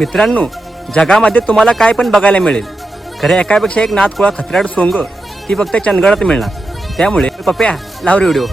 मित्रांनो जगामध्ये तुम्हाला काय पण बघायला मिळेल. खरं एकापेक्षा एक नाथ कुळा खतराड सोंग ती फक्त चंदगडात मिळणार. त्यामुळे पप्या लाव रे व्हिडिओ